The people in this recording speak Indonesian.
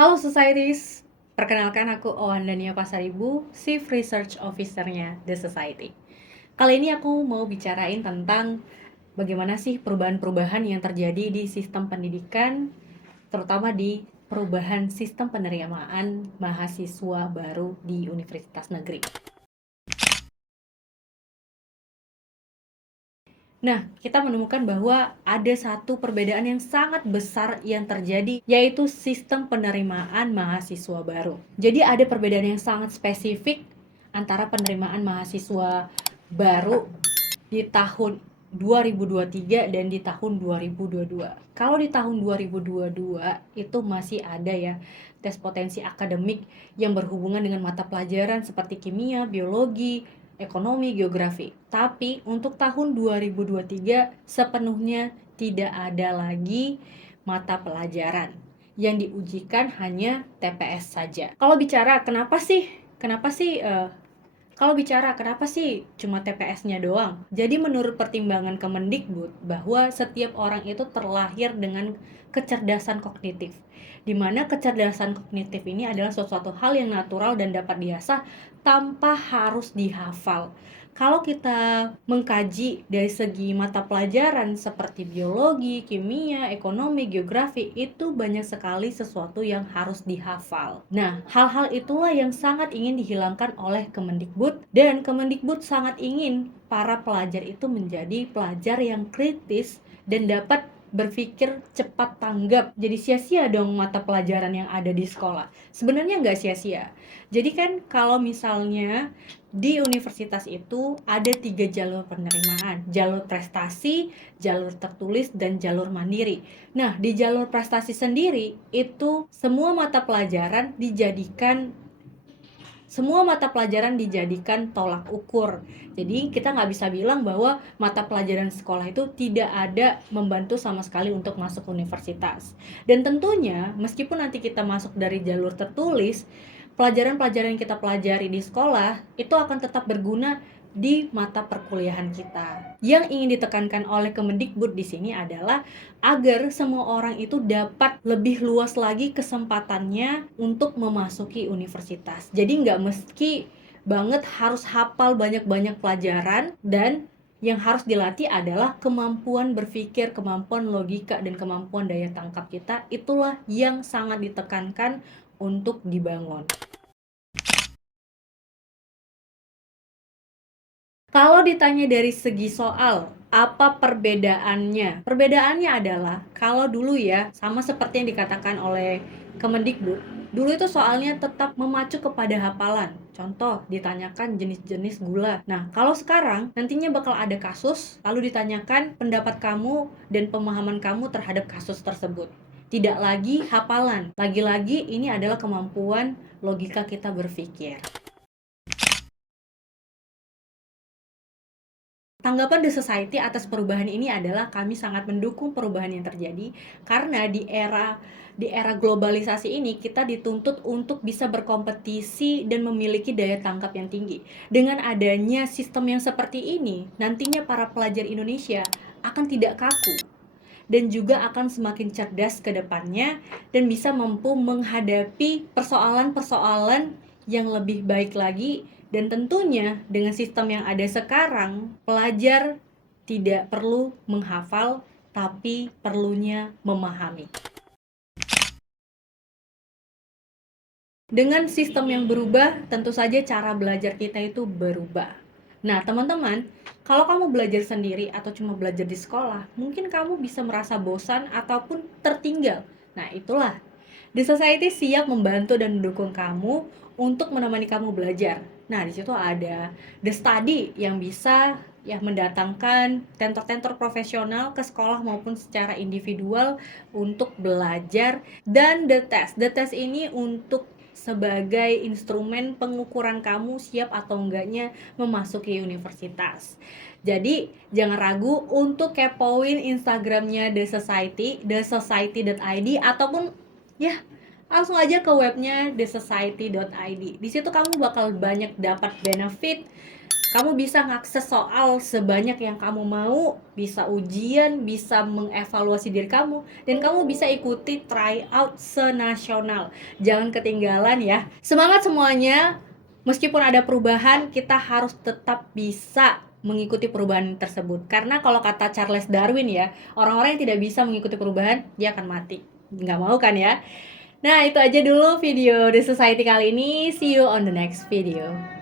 Halo Societies, perkenalkan aku Owan Dania Pasaribu, Chief Research Officer-nya The Society. Kali ini aku mau bicarain tentang bagaimana sih perubahan-perubahan yang terjadi di sistem pendidikan, terutama di perubahan sistem penerimaan mahasiswa baru di Universitas Negeri. Nah, kita menemukan bahwa ada satu perbedaan yang sangat besar yang terjadi, yaitu sistem penerimaan mahasiswa baru. Jadi ada perbedaan yang sangat spesifik antara penerimaan mahasiswa baru di tahun 2023 dan di tahun 2022. Kalau di tahun 2022 itu masih ada ya tes potensi akademik yang berhubungan dengan mata pelajaran seperti kimia, biologi, ekonomi, geografi. Tapi untuk tahun 2023 sepenuhnya tidak ada lagi mata pelajaran. Yang diujikan hanya TPS saja. Kalau bicara kenapa sih kenapa sih cuma TPS-nya doang? Jadi menurut pertimbangan Kemendikbud bahwa setiap orang itu terlahir dengan kecerdasan kognitif, di mana kecerdasan kognitif ini adalah sesuatu hal yang natural dan dapat diasah tanpa harus dihafal. Kalau kita mengkaji dari segi mata pelajaran seperti biologi, kimia, ekonomi, geografi, itu banyak sekali sesuatu yang harus dihafal. Nah, hal-hal itulah yang sangat ingin dihilangkan oleh Kemendikbud, dan Kemendikbud sangat ingin para pelajar itu menjadi pelajar yang kritis dan dapat berpikir cepat tanggap. Jadi sia-sia dong mata pelajaran yang ada di sekolah. Sebenarnya nggak sia-sia. Jadi kan kalau misalnya di universitas itu ada 3 jalur penerimaan, jalur prestasi, jalur tertulis, dan jalur mandiri. Nah, di jalur prestasi sendiri itu semua mata pelajaran dijadikan tolak ukur. Jadi kita nggak bisa bilang bahwa mata pelajaran sekolah itu tidak ada membantu sama sekali untuk masuk universitas. Dan tentunya meskipun nanti kita masuk dari jalur tertulis, pelajaran-pelajaran yang kita pelajari di sekolah itu akan tetap berguna di mata perkuliahan kita. Yang ingin ditekankan oleh Kemendikbud di sini adalah agar semua orang itu dapat lebih luas lagi kesempatannya untuk memasuki universitas. Jadi nggak mesti banget harus hafal banyak-banyak pelajaran, dan yang harus dilatih adalah kemampuan berpikir, kemampuan logika, dan kemampuan daya tangkap kita. Itulah yang sangat ditekankan untuk dibangun. Kalau ditanya dari segi soal, apa perbedaannya? Perbedaannya adalah, kalau dulu ya, sama seperti yang dikatakan oleh Kemendikbud, dulu itu soalnya tetap memacu kepada hafalan. Contoh, ditanyakan jenis-jenis gula. Nah, kalau sekarang, nantinya bakal ada kasus, lalu ditanyakan pendapat kamu dan pemahaman kamu terhadap kasus tersebut. Tidak lagi hafalan. Lagi-lagi ini adalah kemampuan logika kita berpikir. Tanggapan The Society atas perubahan ini adalah kami sangat mendukung perubahan yang terjadi, karena di era globalisasi ini kita dituntut untuk bisa berkompetisi dan memiliki daya tangkap yang tinggi. Dengan adanya sistem yang seperti ini, nantinya para pelajar Indonesia akan tidak kaku dan juga akan semakin cerdas ke depannya dan bisa mampu menghadapi persoalan-persoalan yang lebih baik lagi. Dan tentunya dengan sistem yang ada sekarang, pelajar tidak perlu menghafal, tapi perlunya memahami. Dengan sistem yang berubah, tentu saja cara belajar kita itu berubah. Nah, teman-teman, kalau kamu belajar sendiri atau cuma belajar di sekolah, mungkin kamu bisa merasa bosan ataupun tertinggal. Nah, itulah The Society siap membantu dan mendukung kamu untuk menemani kamu belajar. Nah, di situ ada The Study yang bisa ya mendatangkan tentor-tentor profesional ke sekolah maupun secara individual untuk belajar, dan The Test. The Test ini untuk sebagai instrumen pengukuran kamu siap atau enggaknya memasuki universitas. Jadi jangan ragu untuk kepoin Instagramnya The Society, thesociety.id, ataupun ya langsung aja ke webnya thesociety.id. Di situ kamu bakal banyak dapat benefit Kamu bisa ngakses soal sebanyak yang kamu mau, bisa ujian, bisa mengevaluasi diri kamu, dan kamu bisa ikuti tryout senasional. Jangan ketinggalan ya. Semangat semuanya. Meskipun ada perubahan, kita harus tetap bisa mengikuti perubahan tersebut. Karena kalau kata Charles Darwin ya, orang-orang yang tidak bisa mengikuti perubahan, dia akan mati. Nggak mau kan ya? Nah, itu aja dulu video The Society kali ini. See you on the next video.